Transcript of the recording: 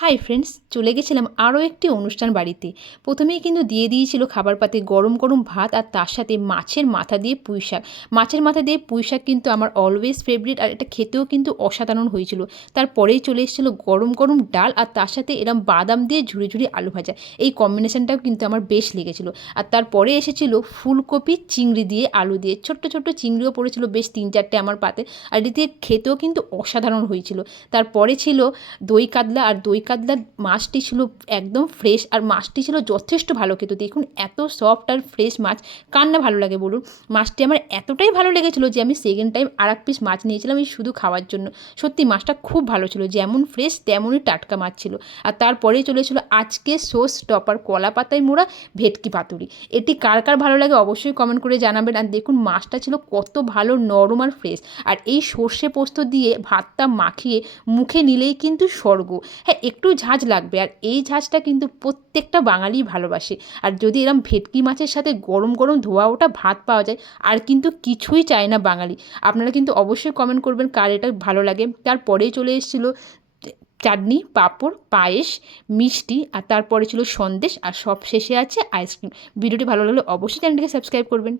Hi friends, চলে গেছিলাম আরও একটি অনুষ্ঠান বাড়িতে। প্রথমেই কিন্তু দিয়ে দিয়েছিল খাবার পাতে গরম গরম ভাত, আর তার সাথে মাছের মাথা দিয়ে পুঁই শাক। মাছের মাথা দিয়ে পুঁই শাক কিন্তু আমার অলওয়েজ ফেভারিট, আর এটা খেতেও কিন্তু অসাধারণ হয়েছিল। তারপরেই চলে এসেছিল গরম গরম ডাল, আর তার সাথে এরম বাদাম দিয়ে ঝুড়ি ঝুড়ি আলু ভাজা। এই কম্বিনেশনটাও কিন্তু আমার বেশ লেগেছিল। আর তারপরে এসেছিল ফুলকপি চিংড়ি দিয়ে আলু দিয়ে, ছোট্ট ছোট্ট চিংড়িও পড়েছিল বেশ 3-4টে আমার পাতে। আর এটি খেতেও কিন্তু অসাধারণ হয়েছিল। তারপরে ছিল দই কাতলা, আর দই কাতলার মাছটি ছিল একদম ফ্রেশ, আর মাছটি ছিল যথেষ্ট ভালো খেতে। দেখুন এত সফট আর ফ্রেশ মাছ কার না ভালো লাগে বলুন। মাছটি আমার এতটাই ভালো লেগেছিলো যে আমি সেকেন্ড টাইম আর এক পিস মাছ নিয়েছিলাম এই শুধু খাওয়ার জন্য। সত্যি মাছটা খুব ভালো ছিল, যেমন ফ্রেশ তেমনই টাটকা মাছ ছিল। আর তারপরেই চলেছিল আজকে সোস টপার কলা পাতায় মোড়া ভেটকি পাতুরি। এটি কার কার ভালো লাগে অবশ্যই কমেন্ট করে জানাবেন। আর দেখুন মাছটা ছিল কত ভালো নরম আর ফ্রেশ, আর এই সর্ষে পোস্ত দিয়ে ভাতটা মাখিয়ে মুখে নিলেই কিন্তু স্বর্গ। হ্যাঁ, একটু ঝাঁঝ লাগবে, আর এই ঝাঁঝটা কিন্তু প্রত্যেকটা বাঙালিই ভালোবাসে। আর যদি এরম ভেটকি মাছের সাথে গরম গরম ধোয়া ওঠা ভাত পাওয়া যায়, আর কিন্তু কিছুই চায় না বাঙালি। আপনারা কিন্তু অবশ্যই কমেন্ট করবেন কার এটা ভালো লাগে। তারপরেই চলে এসেছিলো চাটনি, পাঁপড়, পায়েস, মিষ্টি, আর তারপরে ছিল সন্দেশ, আর সব শেষে আছে আইসক্রিম। ভিডিওটি ভালো লাগলে অবশ্যই চ্যানেলটিকে সাবস্ক্রাইব করবেন।